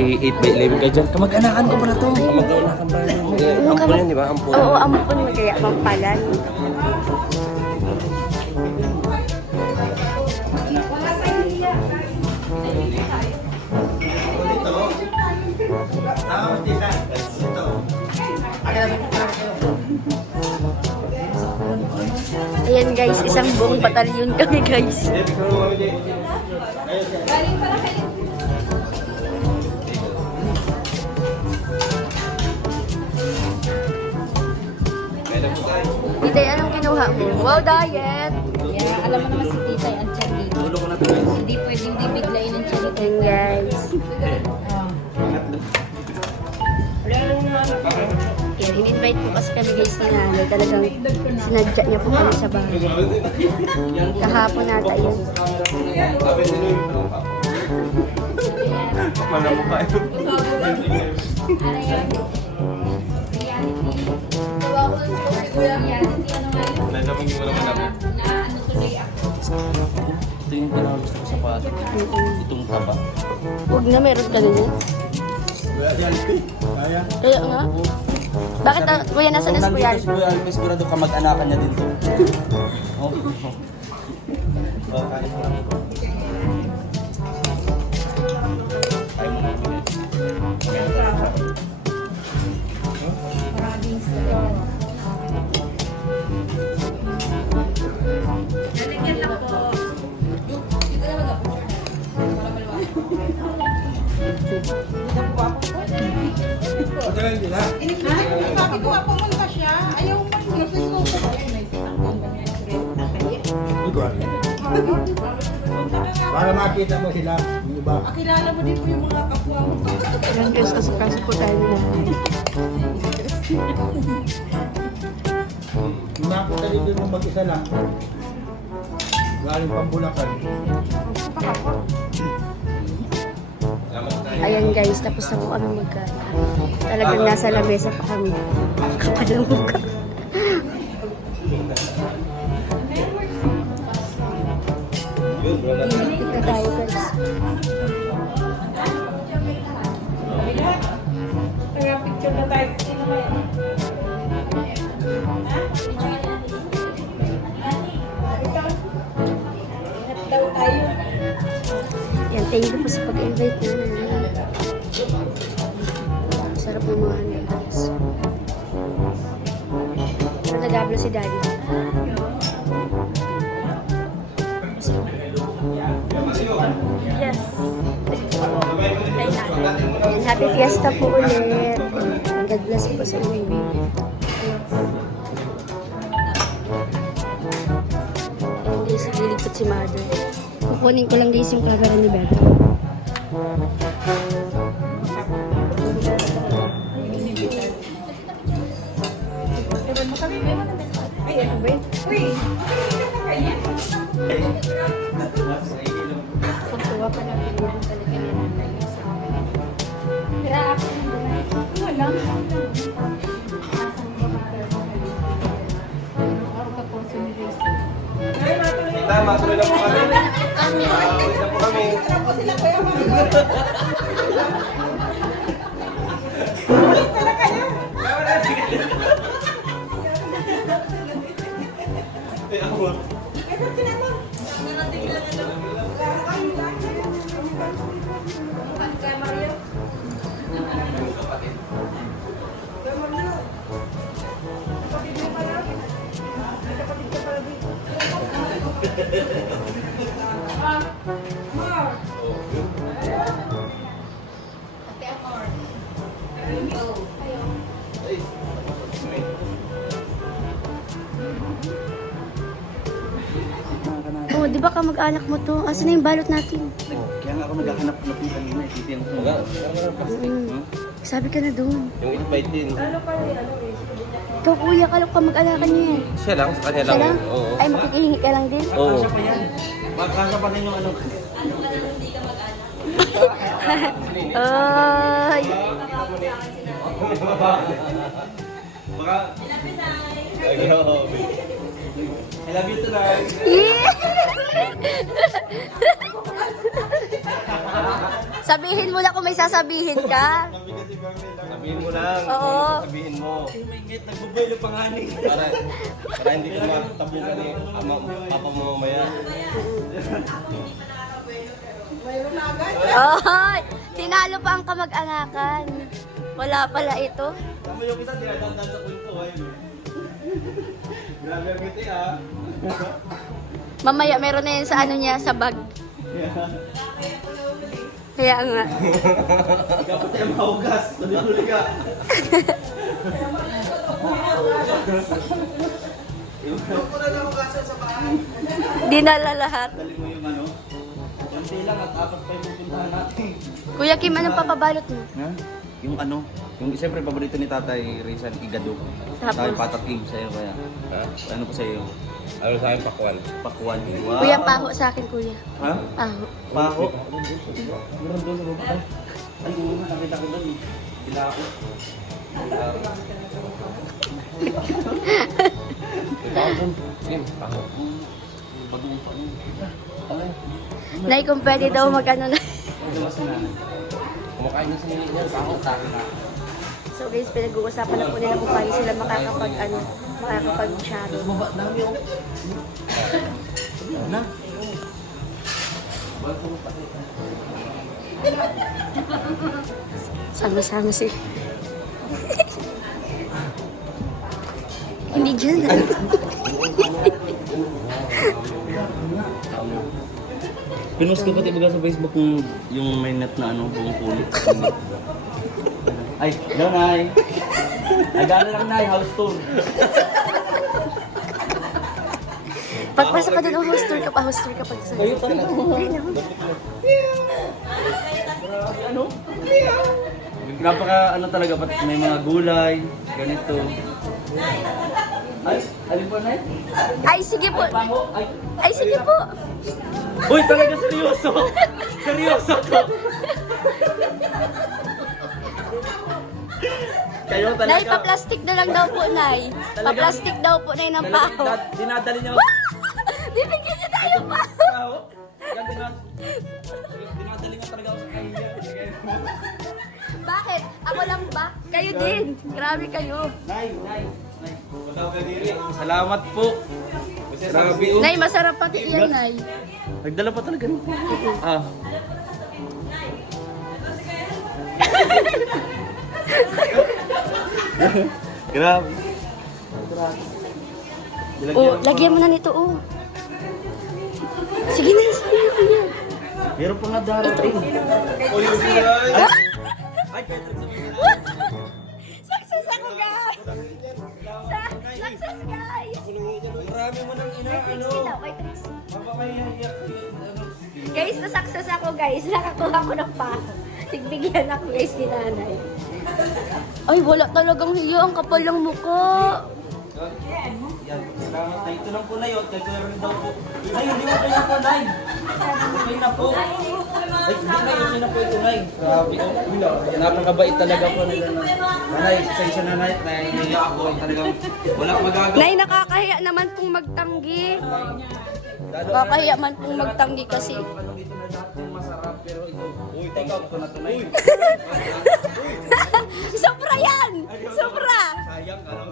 8x11 kayo dyan. Kamag-anakan ko pala to. Kamag-anakan ba yun? Ampun yun, di ba? Ampun. Oo, ampun. Kaya mampalan. Ayan guys, isang buong batalyon kami guys. Titay, anong kinuha mo? Wow, diet! Yeah, alam mo naman si Titay ang tiyan dito. Hindi pwedeng bibiglayin ang tiyan dito. Ayan guys. Yan, in-invite po kasi kami guys ni nanay. Talagang sinadya niya po kami sa bahay. Kahapon nata yun. Mana mo pa yun? Ano yan? Reality. Gawa ko ng reality. Ano nga yun? Nalamang mo naman ako. Na ano tuloy ako. Ito yung pinakagusto ko sa pato. Itong taba. Huwag na, meron ka na yan. Kaya nga. Bakit, kuya, nasa na si Kuya? Si Kuya Alves, sigurado kamag-anakan niya dito. Oh. Oh, kain mo lang. Kain mo lang. Maraming salamat. Lalagyan lang po. Dito na mag-apos. Para maliwanag. Dito po ako. Bakit ko pumunta siya? Ayaw mo mag-grocery ko. Para makita mo sila, yung iba. Kilala mo din po yung mga kapwa mo. Ayan guys, kaso po tayo na. Nakita dito nung mag-isa lang. Galing Pambulacan. Ayan guys, tapos na po kami magkain. Talagang nasa lamesa pa kami. Kapal ng mukha. Inipit na tayo guys. Picture na tayo. Daw tayo. Yan, thank you po sa pag-invite na. Sarap ng mga ano guys. Pero nagablo si Daddy. Yes. Ayan, happy fiesta po ulit. God bless po sa inyo. Ayan guys, liligpit si Mother. Kukunin ko lang guys yung camera ni Beth. Ay, ano ba? Uy! Pagtuwa pa natin yung talaga ni nanay sa amin. Kaya ako wala. Ako ka po sumiris. Tama, tuloy na po kami. Tuloy na po kami. Tapos sila ko yung Oh, di ba kamag-anak mo to? Asan na yung balot natin? Kaya nga ako naghahanap-hanap ng kanina. Titiyan ko. Sabi ka na doon. Yung invite din. Ikaw kuya, kalok ka mag-alakan niya yan. Siya lang, sa kanya Siya lang. lang? Oo. Ay, makikihingi ka lang din? Oo. Magkasa pa rin yung ano. Ay! Baka... Ay, grabe. I love you tonight. Sabihin mo na kung may sasabihin ka. Sabihin mo lang. Oo. Sabihin mo. Nagbabaylo pa nga ni. Para hindi ka matabukan ni papa mo mamaya. Ay, tinalo pa ang kamag-anakan. Wala pala ito. Tama yung isa, dinadaan sa kulto. Ayun. Grabe ang ngiti ah. Mamaya meron na yan sa ano niya, sa bag. Kaya nga. Dapat tayo mahugas. Tuloy-tuloy ka. Dinala lahat. Dali mo yung ano. Ganti lang at apat pa yung pupuntahan natin. Kuya Kim, anong papabalot mo? Ha? Yung ano? Yung siyempre paborito ni Tatay Rizal, igado. Tapos? Tayo pataking sa'yo kaya. Ha? Ano po sa'yo? Ano sa akin? Pakwan. Pakwan. Wow. Kuya, paho sa akin, kuya. Ha? Paho. Paho. Meron doon sa baba. Ay, oo, nakita ko doon. Kila ako. Paho doon. Kim, paho. Bagong pa yun. Nay, kung pwede daw mag-ano na. Kumakain na sa niya. Paho, tayo na. So guys, pinag-uusapan na po nila kung paano sila makakapag-chat. Baba dami ako. Na. Sama-sama si... Hindi dyan. Pinost ko pati baga sa Facebook yung may net na ano, buong pulit. Ay, hello Nay. Nagana lang Nay, house tour. Pagpasok ka doon, host tour ka pa pag sa... Kayo talaga mo. Ano? Napaka ano talaga, may mga gulay, ganito. Ay, alin po Nay? Ay, sige po. Pango? Ay, Ay, sige po. uy, talaga seryoso. Seryoso to. Kayo talaga. Nay, pa-plastic na lang daw po, Nay. Pa-plastic daw po, Nay, ng paho. Dinadali niyo. Bibigyan niyo tayo pa. Paho? Yan dinadali niyo talaga ako sa kanya. Bakit? Ako lang ba? Kayo din. Grabe kayo. Nay. Salamat po. Grabe oh. Nay, masarap pati yan, Nay. Nagdala pa talaga nito. Ah. Grabe. Oh, lagyan mo na nito, oh. Sige na, kuya. Meron pa nga darating. Ay, Success ako, guys! Success, guys! marami mo nang Kay Trixie daw, kay Trixie. Mapapaiyak. Guys, na-success ako, guys. Nakakuha ko ng paho. Tigbigyan ako, guys, ni nanay. Ay, wala talagang hiya. Ang kapal ng mukha. Yan, salamat na. Ito lang po na yun. Ito na rin daw po. Ay, hindi mo kayo po, Nay. Okay na po. Ay, hindi na yun. na po ito, Nay. Grabe, oh. Napakabait talaga po nila. Nay, pasensya na, Nay. Nahihiya ako. Talagang wala akong magagawa. Nay, nakakahiya naman pong magtanggi. Nakakahiya man pong magtanggi kasi. Ano dito na lahat yung masarap, pero ito. Uy, take out ko na ito, Nay. Sobra yan! Sobra! Sayang ka raw.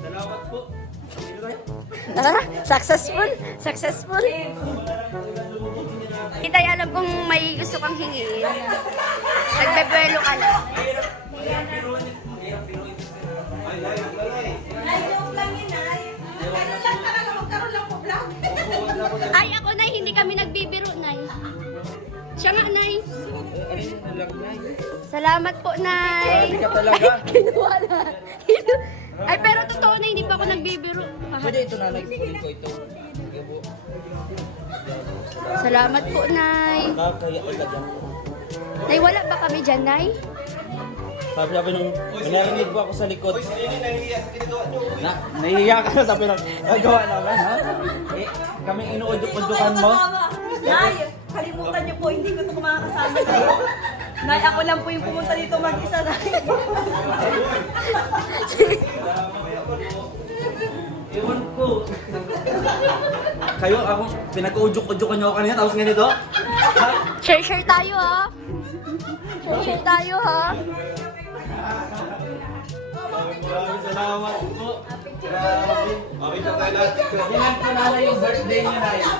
Salamat po. Successful! Successful! Hindi tayo alam kung may gusto kang hingin. Nagbebuelo ka na. Ay, ako, Nay, hindi kami nagbibiro, Nay. Siya nga, Nay. Salamat po, Nay. Grabe ka talaga. Kinuha na. Ay, pero totoo na, hindi pa ako nagbibiro. Pwede ito na, nagpulin ko ito. Salamat po, Nay. Nakakaya talaga. Nay, wala ba kami dyan, Nay? Sabi nung, narinig ko ako sa likod. Nahihiya ka na, sabi nung, nagawa naman, ha? Eh, kami inuudok-udukan mo. Nay, kalimutan niyo po, hindi ko ito makakasama kayo. Nay, ako lang po yung pumunta dito mag-isa, Nay. Ewan ko. Kayo, ako, pinag-udyok-udyokan niyo ako kanina, tapos ganito? Ha? Share tayo ha. Share tayo ha. Maraming salamat po. Grabe. Okay na tayo lahat. Yan lang po nala yung birthday niyo na yan.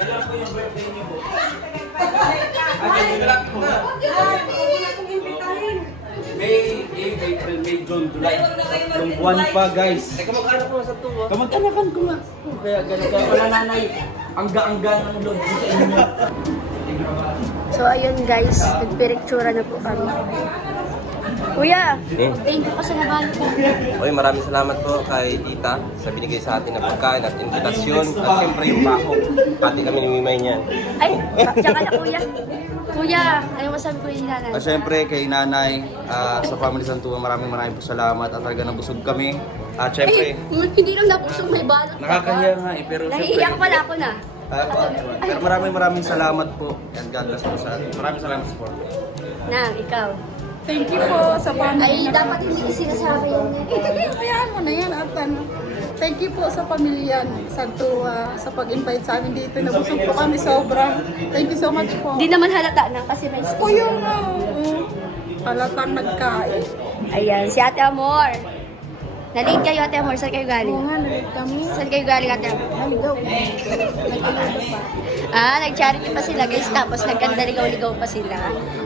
Yan lang po yung birthday niyo po. Yan lang po. May April, May, June, July. Yung buwan pa, guys. Kamag-anak ko sa tuwa. Kamag-anakan ko nga. Kaya ganun ka pala nanay. Angga-angga ng loob ko sa inyo. So ayun guys, nagpiriktura na po kami. Kuya, thank you pa sa nabalo ko. Oy, maraming salamat po kay Tita sa binigay sa atin na pagkain at invitasyon at siyempre yung bako. Pati kami nimimay niyan. Ay, tsaka na kuya. Kuya, ano masabi ko yung nanay? At siyempre kay Nanay, sa Family Santua, maraming po salamat at talaga nabusog kami. At siyempre, Hindi lang napusong may balot. Nakakahiya nga eh, pero Nahihiyak pala ako na. pero maraming salamat po. And God bless po sa atin. Maraming salamat sa support. Nang, ikaw. Thank you po sa Ay, family. dapat hindi sinasabi yan. Kaya mo na yan at ano. Thank you po sa pamilya sa Santua sa pag-invite sa amin dito. Nabusog po kami sobra. Thank you so much po. Hindi naman halata na kasi may O yun na. Palatang nagkain. Ayan, si Ate Amor. Nalate kayo, Ate Amor. Saan kayo galing? Oo nga, nalit kami. Saan kayo galing, Ate Amor? Naligaw. Nag-alala pa. Nag-charity pa sila guys, tapos nagkanda ligaw-ligaw pa sila.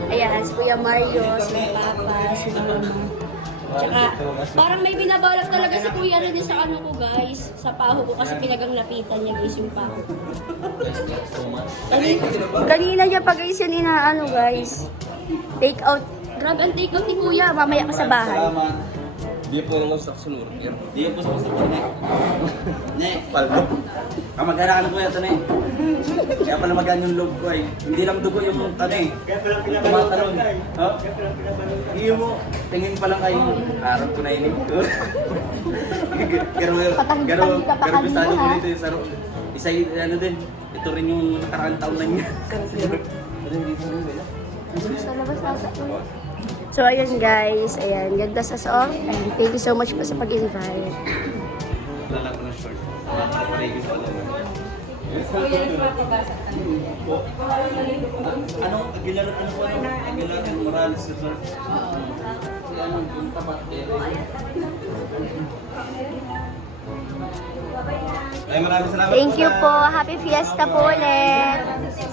Ayan, si Kuya Mario, si Papa, si Mama. Tsaka, parang may binabalak talaga si Kuya rin sa ano ko guys, sa paho ko kasi pinagang lapitan niya guys yung paho. Kanina niya pa guys yun inaano guys. Take out. Grab and take out ni Kuya, mamaya ka sa bahay. Di po yung sa sunod. Di po sa gusto ko na. Ne, Paldo. kamag-anakan ko ito na eh. Kaya pala magaan yung loob ko eh. Hindi lang dugo yung ano eh. Tumatalon. Ha? Iyo mo, tingin pa lang kayo. Harap ko na yun eh. Pero gustado ko nito yung saro. Isa ano din, ito rin yung nakaraang taon lang niya. Sa labas nasa So ayun guys, ayan, God bless us all and thank you so much po sa pag-invite. Lala ko na short. Pareho sa alam. Ano? Aguilar ano po? Aguilar and Morales sir. Ano yung tapat Ay, maraming salamat. Thank you po. Happy Fiesta po ulit.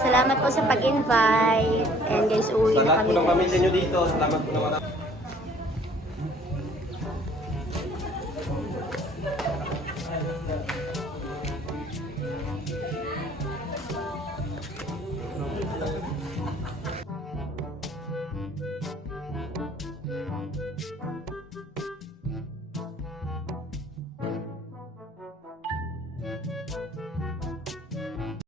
Salamat po sa pag-invite. And guys, uwi Sa na lahat po kami. ng pamilya nyo dito, salamat po naman.